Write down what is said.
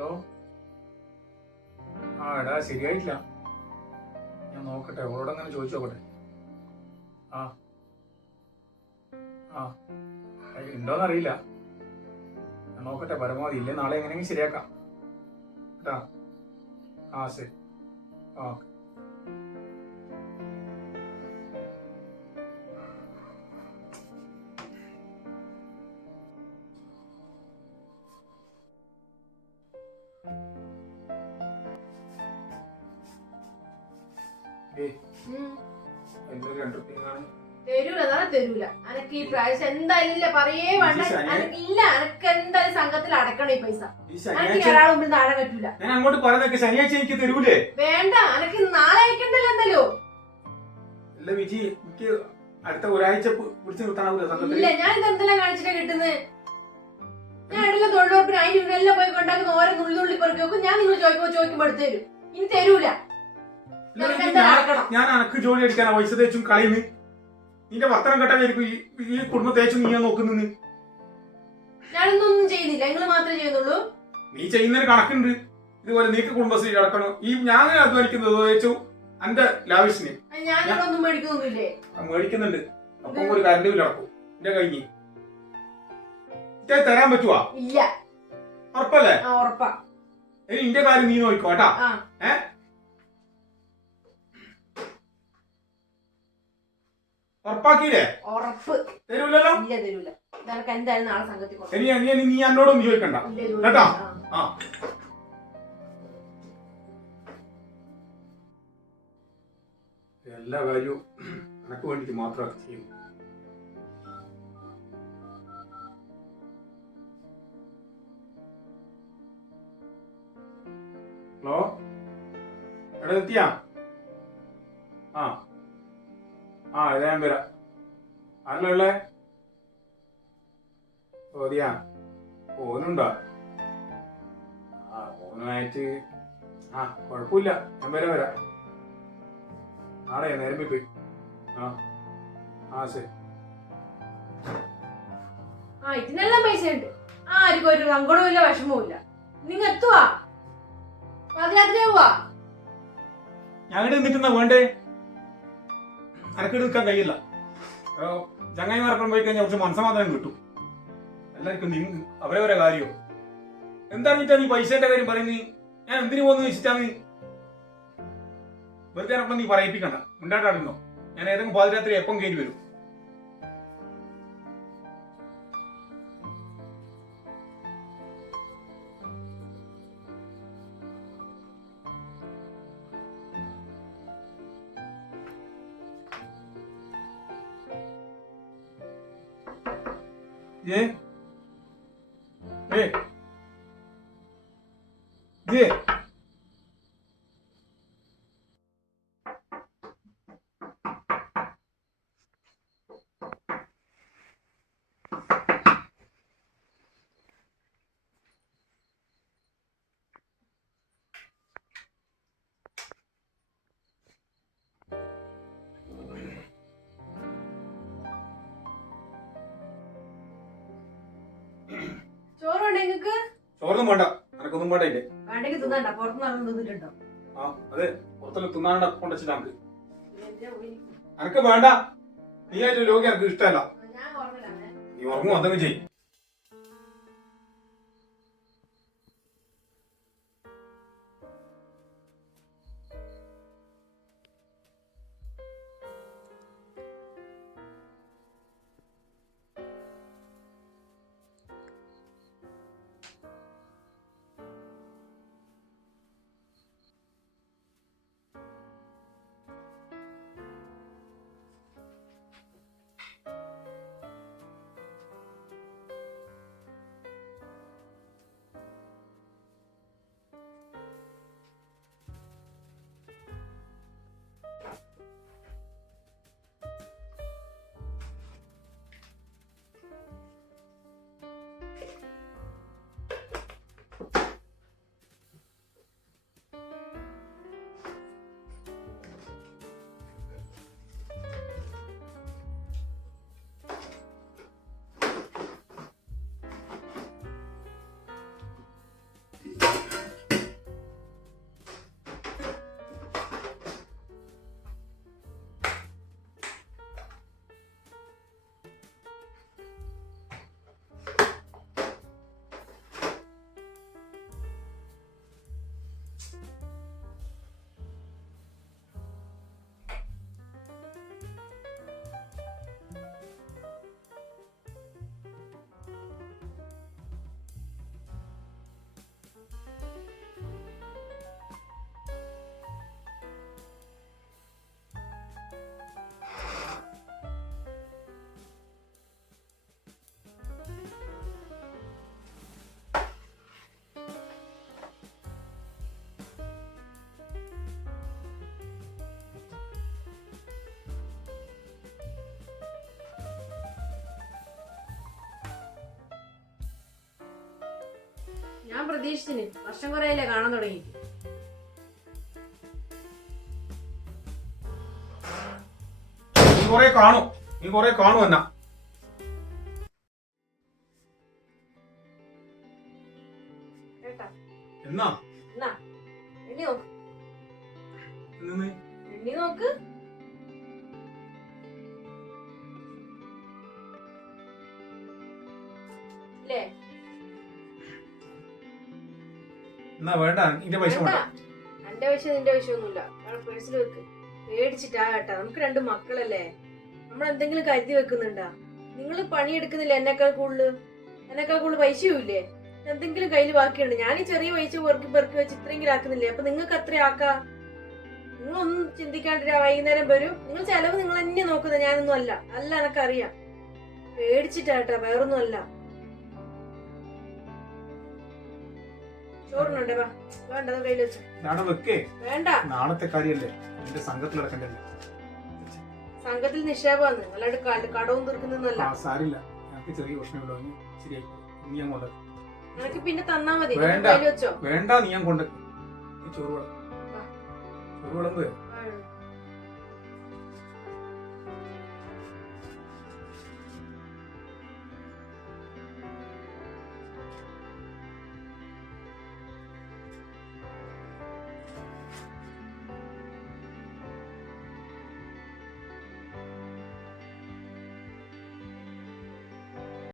Hello. ആ എടാ ശരിയായിട്ടില്ല. ഞാൻ നോക്കട്ടെ, അവളോടങ്ങനെ ചോദിച്ചു നോക്കട്ടെ. ആ ആ ഉണ്ടോന്നറിയില്ല, ഞാൻ നോക്കട്ടെ. പരമാവധി ഇല്ലേ നാളെ എങ്ങനെയെങ്കിലും ശരിയാക്കാം കേട്ടാ. ആ ശരി. ആ എന്തൊരു 2 റുപ്യ തരൂല, തരൂല. അനക്ക് ഈ പ്രാവശ്യം എന്തായാലും പറയേ വേണ്ട. ഇല്ല, അനക്ക് എന്തായാലും സംഘത്തിൽ അടക്കണം ഈ പൈസ. ഒരാളും മുമ്പിൽ നാടാൻ പറ്റൂല. ഞാൻ അങ്ങോട്ട് പറഞ്ഞ ശനിയാഴ്ച എനിക്ക് തരൂലേ? വേണ്ട, അനക്ക് നാളെ അയക്കണ്ടല്ലോ. എന്തായാലും അല്ല വിജി, എനിക്ക് അടുത്ത ഒരാഴ്ച പിടിച്ചു നിർത്താനാവില്ല. ഇല്ല, ഞാൻ ഇത് എന്തെല്ലാം കാണിച്ചിട്ടാ കിട്ടുന്നത്? ഞാൻ ഇടയിലെ തൊഴിലുറപ്പിന് അതിന് ഇവരെല്ലാം പോയി കൊണ്ടാക്കുന്ന ഓരോ നുള്ളി പെറുക്കി വെക്കും. ഞാൻ നിങ്ങൾ ചോദിക്കുമ്പോ എടുത്തു തരും. ഇനി തരൂല. ഞാൻ അനക്ക് ജോലി അടിക്കാനാ പൈസ തേച്ചും കളയുന്നു. നിന്റെ വർത്തനം കേട്ടായിരിക്കും ഈ കുടുംബം തേച്ചും നീ നോക്കുന്നു. ഞാനൊന്നും ചെയ്യുന്നില്ല, നിങ്ങൾ മാത്രമേ ചെയ്യുന്നുള്ളൂ. നീ ചെയ്യുന്നതിന് കണക്കുണ്ട്. ഇതുപോലെ നീക്ക് കുടുംബശ്രീ അടക്കണം. ഈ ഞാൻ അധ്വാനിക്കുന്നത് തേച്ചു എന്റെ ലാവിഷിന് ഞാനൊന്നും മേടിക്കുന്നൊന്നുമില്ലേ? മേടിക്കുന്നുണ്ട്. അപ്പൊ ഒരു കറണ്ട് ബില്ല് അടക്കും എന്റെ കഴിഞ്ഞ്. തരാൻ പറ്റുവാ? ഇല്ല. ഉറപ്പല്ലേ? ഉറപ്പാ. ഇനി ഇന്റെ കാര്യം നീ നോക്കോ കേട്ടാ. ഉറപ്പാക്കിയില്ലേ? ഉറപ്പ്. തരൂലല്ലോ? ഇല്ല, തരൂല. എന്തായാലും നാളെ സംഘത്തിൽ നീ എന്നോടൊന്നും ചോദിക്കണ്ട കേട്ടാ. ആ എല്ലാ കാര്യവും എനക്ക് വേണ്ടിട്ട് മാത്രം ചെയ്യും. ഹലോ, എവിടെ എത്തിയാ? ഇതാ ഞാൻ വരാം. ആരല്ലേ? ഓതിയാ ഓനുണ്ടോ? ഓനുമായിട്ട് കുഴപ്പമില്ല. ഞാൻ വരാം. നാളെ നേരം പോയി. ശരി. ഇതിനെല്ലാം പൈസ ഉണ്ട്. ആർക്കും ഒരു സങ്കടവും ഇല്ല, വിഷമവും ഇല്ല. നിങ്ങ എത്തുവാ? പാതിരാത്രി ആവുക? ഞങ്ങളുടെ നിൽക്കുന്ന വേണ്ടേ? അനക്കിട്ട് നിൽക്കാൻ കഴിയില്ല. ചങ്ങായിമാർക്കും പോയി കഴിഞ്ഞാൽ കുറച്ച് മനസ്സമാധാനം കിട്ടും. എല്ലാവർക്കും അവരവരെ കാര്യമോ എന്താ നീ പൈസന്റെ കാര്യം പറയുന്നത്? ഞാൻ എന്തിനു പോകുന്നു വെച്ചിട്ടാണ് വെറുതെ എന്നെ നീ പറയിപ്പിക്കണ്ട. ഉണ്ടാട്ടാടുന്നോ? ഞാൻ ഏതെങ്കിലും പാതിരാത്രി എപ്പം കയറി വരും. ചോറൊന്നും വേണ്ട, എനക്കൊന്നും വേണ്ട. അതെ, പുറത്തെല്ലാം തിന്നാണ്ട കൊണ്ടുവച്ചിട്ട് നമുക്ക് എനക്ക് വേണ്ട. നീ ആയിട്ട് രോഗി എനിക്ക് ഇഷ്ടമല്ല. നീ ഉറങ്ങും എന്തെങ്കിലും ചെയ്യും. പ്രതീക്ഷിച്ചിന്. വർഷം കുറേയല്ലേ കാണാൻ തുടങ്ങി. നീ കൊറേ കാണും എന്നാ. കേട്ടാ എന്നാ എന്നാ എണ്ണി നോക്ക്, നിന്ന് എണ്ണി നോക്ക്. ഇല്ലേ എന്നാ വേണ്ട ഇതിന്റെ പൈസ വേണ്ട. വേണ്ട. എന്റെ വിഷയം നിന്റെ വിഷയമൊന്നുമില്ല. പേഴ്സിൽ വെക്ക്. പേടിച്ചിട്ടാ കേട്ടാ. നമുക്ക് 2 മക്കളല്ലേ, നമ്മൾ എന്തെങ്കിലും കരുതി വെക്കുന്നുണ്ടാ? നിങ്ങൾ പണിയെടുക്കുന്നില്ല എന്നെക്കാൾ കൂടുതൽ പൈസയും ഇല്ലേ? എന്തെങ്കിലും കയ്യിൽ ബാക്കിയുണ്ട്. ഞാൻ ഈ ചെറിയ പൈസ പെറുക്കി വെച്ച് ഇത്രയെങ്കിലും ആക്കുന്നില്ലേ? അപ്പൊ നിങ്ങൾക്ക് അത്ര ആക്കാ? നിങ്ങളൊന്നും ചിന്തിക്കാണ്ടിരാ. വൈകുന്നേരം വരും. നിങ്ങൾ ചെലവ് നിങ്ങൾ തന്നെ നോക്കുന്നത്, ഞാനൊന്നും അല്ല എനക്കറിയാം. പേടിച്ചിട്ടാട്ടാ, വേറൊന്നും അല്ല. ചോറിനുണ്ടേ വാ. വേണ്ട, അത് കയ്യിൽ വെച്ചു. നാളെ വെക്കേ. വേണ്ട, നാളത്തെ കാര്യല്ലേ, എന്റെ സംഘത്തിൽ നടക്കണ്ടല്ലേ. സംഘത്തിൽ നിക്ഷേപമാണ്, അല്ലാണ്ട് കടവും തീർക്കുന്നല്ല. സാരില്ല, ഞങ്ങൾക്ക് ചെറിയ പ്രശ്നമുള്ളൂ. ശരിയായി, നീ ഞാൻ കൊണ്ട്. നിനക്ക് പിന്നെ തന്നാ മതി. വേണ്ട. കയ്യിൽ വെച്ചോ. വേണ്ട, നീ ഞാൻ കൊണ്ട്. ചോറ് വിളമ്പ്. വേണ്ട.